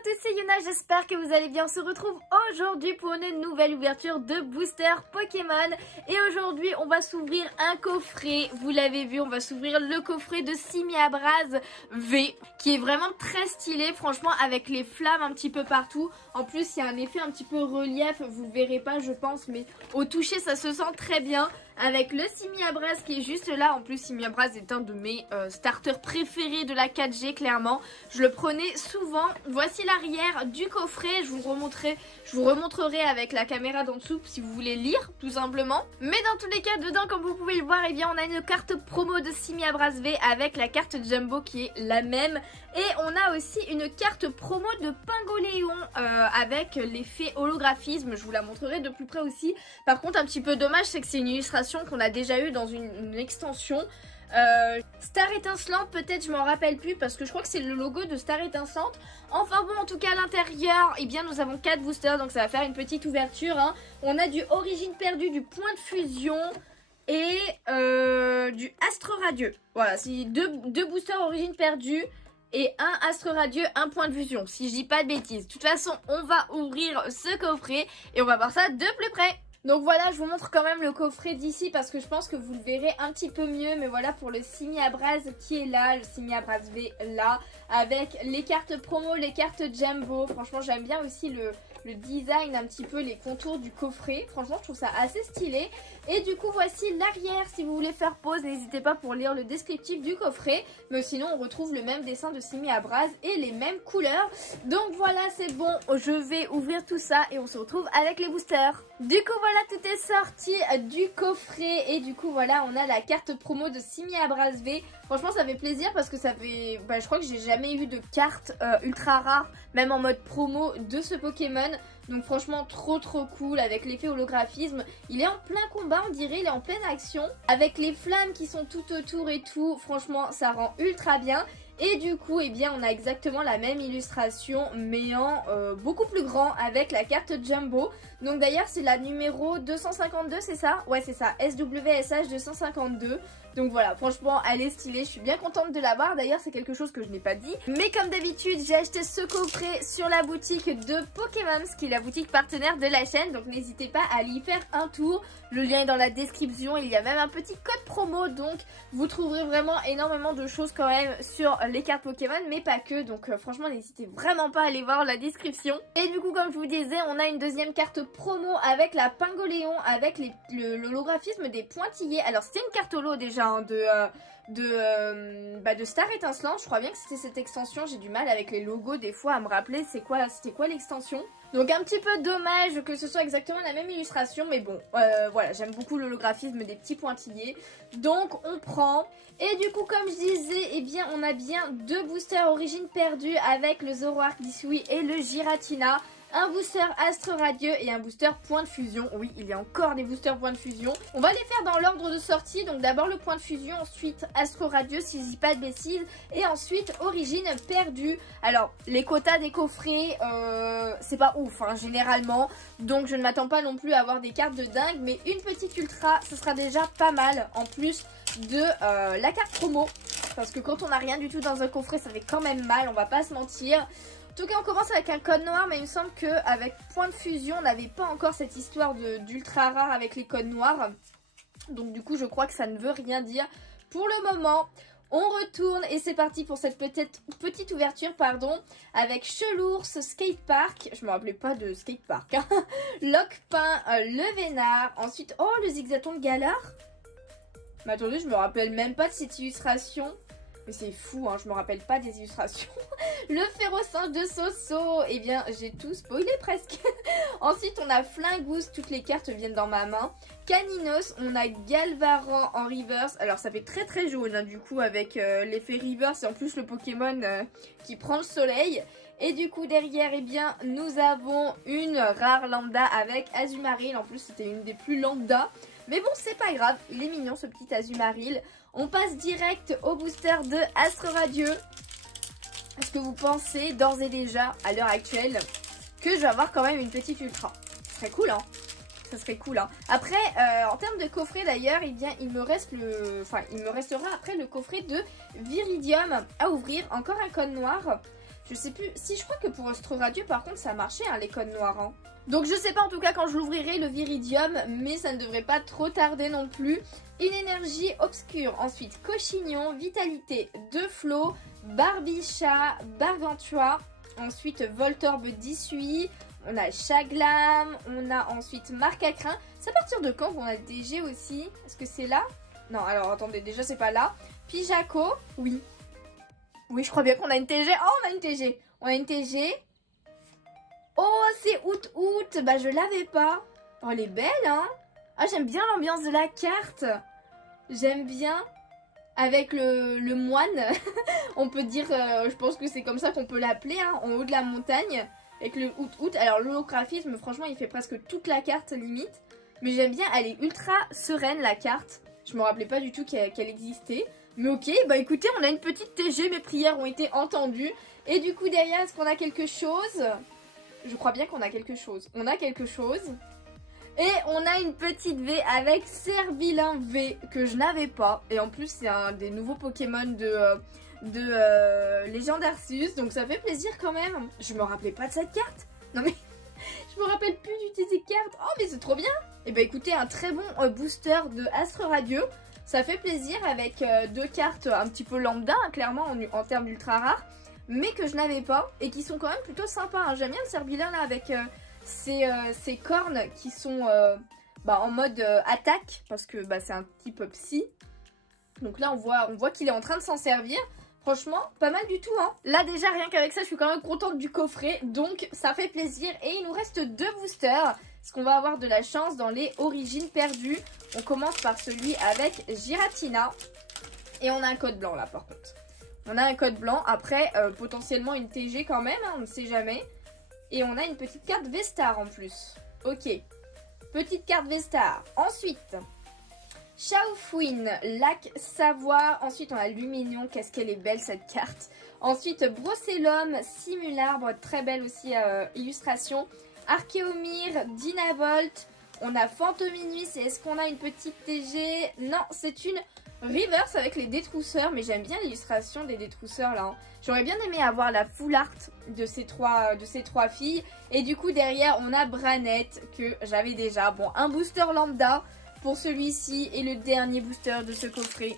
à tous, c'est Yuna, j'espère que vous allez bien. On se retrouve aujourd'hui pour une nouvelle ouverture de booster Pokémon. Et aujourd'hui, on va s'ouvrir un coffret. Vous l'avez vu, on va s'ouvrir le coffret de Simiabras V, qui est vraiment très stylé, franchement, avec les flammes un petit peu partout. En plus, il y a un effet un petit peu relief, vous ne verrez pas, je pense, mais au toucher, ça se sent très bien. Avec le Simiabras qui est juste là. En plus, Simiabras est un de mes starters préférés de la 4G, clairement. Je le prenais souvent. Voici l'arrière du coffret. Je vous remontrerai avec la caméra d'en dessous si vous voulez lire, tout simplement. Mais dans tous les cas, dedans, comme vous pouvez le voir, eh bien, on a une carte promo de Simiabras V avec la carte Jumbo qui est la même. Et on a aussi une carte promo de Pingoléon avec l'effet holographisme. Je vous la montrerai de plus près aussi. Par contre, un petit peu dommage, c'est que c'est une illustration qu'on a déjà eu dans une extension. Star étincelante, peut-être, je m'en rappelle plus parce que je crois que c'est le logo de Star étincelante. Enfin bon, en tout cas à l'intérieur, eh bien nous avons 4 boosters, donc ça va faire une petite ouverture, hein. On a du Origine perdue, du Point de fusion et du Astre radieux. Voilà, c'est deux boosters Origine perdue et un Astre radieux, un Point de fusion, si je dis pas de bêtises. De toute façon, on va ouvrir ce coffret et on va voir ça de plus près. Donc voilà, je vous montre quand même le coffret d'ici parce que je pense que vous le verrez un petit peu mieux. Mais voilà pour le Simiabras qui est là, le Simiabras V là, avec les cartes promo, les cartes Jumbo. Franchement, j'aime bien aussi le design, un petit peu les contours du coffret. Franchement, je trouve ça assez stylé. Et du coup, voici l'arrière. Si vous voulez faire pause, n'hésitez pas pour lire le descriptif du coffret. Mais sinon, on retrouve le même dessin de Simiabras et les mêmes couleurs. Donc voilà, c'est bon. Je vais ouvrir tout ça et on se retrouve avec les boosters. Du coup, voilà, tout est sorti du coffret. Et du coup, voilà, on a la carte promo de Simiabras V. Franchement, ça fait plaisir parce que ça fait... je crois que j'ai jamais eu de carte ultra rare, même en mode promo, de ce Pokémon. Donc franchement, trop cool avec l'effet holographisme. Il est en plein combat, on dirait, il est en pleine action. Avec les flammes qui sont tout autour et tout, franchement, ça rend ultra bien. Et du coup, eh bien, on a exactement la même illustration, mais en beaucoup plus grand avec la carte Jumbo. Donc d'ailleurs, c'est la numéro 252, c'est ça? Ouais, c'est ça, SWSH 252. Donc voilà, franchement, elle est stylée, je suis bien contente de l'avoir. D'ailleurs, c'est quelque chose que je n'ai pas dit. Mais comme d'habitude, j'ai acheté ce coffret sur la boutique de Pokémon, qui est la boutique partenaire de la chaîne. Donc n'hésitez pas à aller y faire un tour. Le lien est dans la description. Il y a même un petit code promo. Donc vous trouverez vraiment énormément de choses quand même sur les cartes Pokémon, mais pas que. Donc franchement, n'hésitez vraiment pas à aller voir la description. Et du coup, comme je vous disais, on a une deuxième carte promo avec la Pingoléon, avec l'holographisme des pointillés. Alors c'était une carte holo déjà de Star étincelante. Je crois bien que c'était cette extension. J'ai du mal avec les logos des fois à me rappeler c'était quoi l'extension. Donc un petit peu dommage que ce soit exactement la même illustration, mais bon, voilà, j'aime beaucoup l'holographisme des petits pointillés, donc on prend. Et du coup, comme je disais, eh bien on a bien 2 boosters Origine perdue avec le Zoroark d'Isui et le Giratina. Un booster Astre radieux et un booster Point de fusion. Oui, il y a encore des boosters Point de fusion. On va les faire dans l'ordre de sortie. Donc d'abord le Point de fusion, ensuite Astre radieux si je dis pas de bêtises, et ensuite Origine perdue. Alors les quotas des coffrets, c'est pas ouf hein, généralement. Donc je ne m'attends pas non plus à avoir des cartes de dingue, mais une petite ultra, ce sera déjà pas mal en plus de la carte promo. Parce que quand on n'a rien du tout dans un coffret, ça fait quand même mal, on va pas se mentir. En tout cas, on commence avec un code noir, mais il me semble qu'avec Point de fusion, on n'avait pas encore cette histoire d'ultra rare avec les codes noirs. Donc du coup, je crois que ça ne veut rien dire pour le moment. On retourne et c'est parti pour cette petite ouverture, pardon, avec Chelours, Skatepark, je me rappelais pas de Skatepark, hein. Lockpin, le Vénard, ensuite, oh, le Zigzaton Galar. Mais attendez, je me rappelle même pas de cette illustration. Mais c'est fou, hein, je me rappelle pas des illustrations. Le Férocinge de Soso, eh bien j'ai tout spoilé presque. Ensuite on a Flingoose, toutes les cartes viennent dans ma main. Caninos, on a Galvaran en reverse. Alors ça fait très jaune hein, du coup avec l'effet reverse et en plus le Pokémon qui prend le soleil. Et du coup derrière eh bien nous avons une rare lambda avec Azumarill. En plus c'était une des plus lambda. Mais bon c'est pas grave, il est mignon ce petit Azumarill. On passe direct au booster de Astre radieux. Est-ce que vous pensez d'ores et déjà à l'heure actuelle que je vais avoir quand même une petite ultra? Ce serait cool hein. Ça serait cool hein. Après en termes de coffret d'ailleurs, eh bien il me restera après le coffret de Viridium à ouvrir. Encore un code noir. Je sais plus, si je crois que pour Astre Radio par contre ça marchait hein, les codes noirs. Hein. Donc je sais pas en tout cas quand je l'ouvrirai le Viridium, mais ça ne devrait pas trop tarder non plus. Une énergie obscure, ensuite Cochignon, Vitalité de Flo, Barbicha, Gargantua, ensuite Voltorbe d'Issui, on a Chaglam, on a ensuite Marcacrin. C'est à partir de quand on a DG aussi? Est-ce que c'est là? Non, alors attendez, déjà c'est pas là. Pijaco, oui. Oui, je crois bien qu'on a une TG. Oh, on a une TG. On a une TG. Oh, c'est août. Bah, je l'avais pas. Oh, elle est belle, hein. Ah, j'aime bien l'ambiance de la carte. J'aime bien. Avec le moine. On peut dire, je pense que c'est comme ça qu'on peut l'appeler, hein, en haut de la montagne. Avec le août. Alors, l'holographisme, franchement, il fait presque toute la carte, limite. Mais j'aime bien. Elle est ultra sereine, la carte. Je me rappelais pas du tout qu'elle existait. Mais ok, bah écoutez, on a une petite TG, mes prières ont été entendues. Et du coup, derrière, est-ce qu'on a quelque chose? Je crois bien qu'on a quelque chose. On a quelque chose. Et on a une petite V avec Serbilin V, que je n'avais pas. Et en plus, c'est un des nouveaux Pokémon de Légende Arceus. Donc ça fait plaisir quand même. Je me rappelais pas de cette carte. Non mais, je me rappelle plus d'utiliser carte. Oh mais c'est trop bien. Et bah écoutez, un très bon booster de Astre Radio. Ça fait plaisir avec deux cartes un petit peu lambda, hein, clairement en termes d'ultra rares, mais que je n'avais pas et qui sont quand même plutôt sympas. Hein. J'aime bien le Serbilin là avec ces cornes qui sont en mode attaque parce que c'est un type psy. Donc là on voit qu'il est en train de s'en servir. Franchement, pas mal du tout. Hein. Là déjà rien qu'avec ça je suis quand même contente du coffret, donc ça fait plaisir. Et il nous reste deux boosters. Est-ce qu'on va avoir de la chance dans les origines perdues? On commence par celui avec Giratina. Et on a un code blanc là par contre. On a un code blanc. Après, potentiellement une TG quand même. Hein, on ne sait jamais. Et on a une petite carte V-Star en plus. Ok. Petite carte V-Star. Ensuite, Chaoufouine, Lac Savoie. Ensuite, on a Luminion. Qu'est-ce qu'elle est belle cette carte. Ensuite, Brocellum, Simularbre. Très belle aussi illustration. Archéomir, Dynavolt, on a Fantominus et est-ce qu'on a une petite TG? Non, c'est une Reverse avec les détrousseurs, mais j'aime bien l'illustration des détrousseurs là. Hein. J'aurais bien aimé avoir la full art de ces trois filles. Et du coup derrière on a Branette que j'avais déjà. Bon, un booster lambda pour celui-ci et le dernier booster de ce coffret.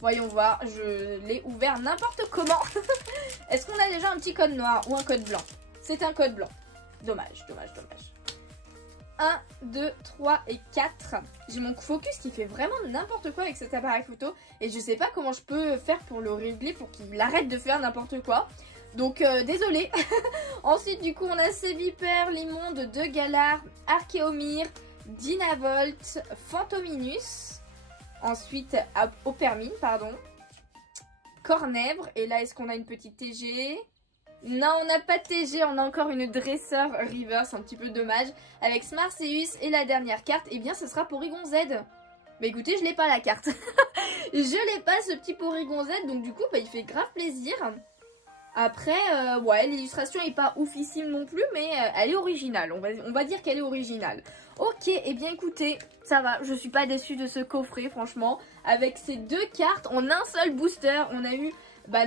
Voyons voir, je l'ai ouvert n'importe comment. Est-ce qu'on a déjà un petit code noir ou un code blanc? C'est un code blanc. Dommage. 1, 2, 3 et 4. J'ai mon focus qui fait vraiment n'importe quoi avec cet appareil photo. Et je sais pas comment je peux faire pour le régler pour qu'il arrête de faire n'importe quoi. Donc désolé. Ensuite du coup on a Sévipère, l'immonde de Galar, Archéomir, Dynavolt, Fantominus. Ensuite Opermine, pardon. Cornèbre. Et là est-ce qu'on a une petite TG? Non, on n'a pas de TG, on a encore une dresseur reverse, un petit peu dommage. Avec Smarseus et la dernière carte, eh bien ce sera Porygon Z. Bah écoutez, je l'ai pas la carte. Je l'ai pas ce petit Porygon Z, donc du coup il fait grave plaisir. Après, ouais, l'illustration est pas oufissime non plus, mais elle est originale. On va dire qu'elle est originale. Ok, et bien écoutez, ça va, je suis pas déçue de ce coffret, franchement. Avec ces deux cartes, en un seul booster, on a eu...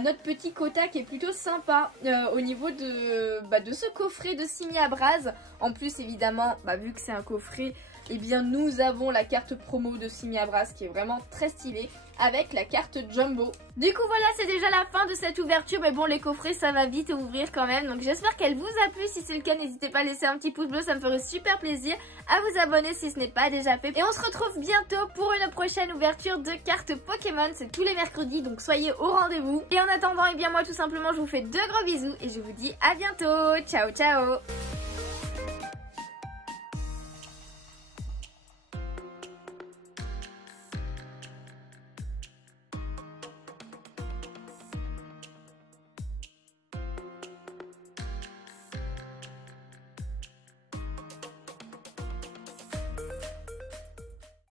notre petit quota qui est plutôt sympa au niveau de ce coffret de Simiabras. En plus évidemment, vu que c'est un coffret, eh bien nous avons la carte promo de Simiabras qui est vraiment très stylée avec la carte Jumbo. Du coup voilà, c'est déjà la fin de cette ouverture, mais bon les coffrets ça va vite ouvrir quand même. Donc j'espère qu'elle vous a plu, si c'est le cas n'hésitez pas à laisser un petit pouce bleu, ça me ferait super plaisir. À vous abonner si ce n'est pas déjà fait. Et on se retrouve bientôt pour une prochaine ouverture de cartes Pokémon, c'est tous les mercredis donc soyez au rendez-vous. Et en attendant, eh bien moi tout simplement je vous fais de gros bisous et je vous dis à bientôt, ciao ciao.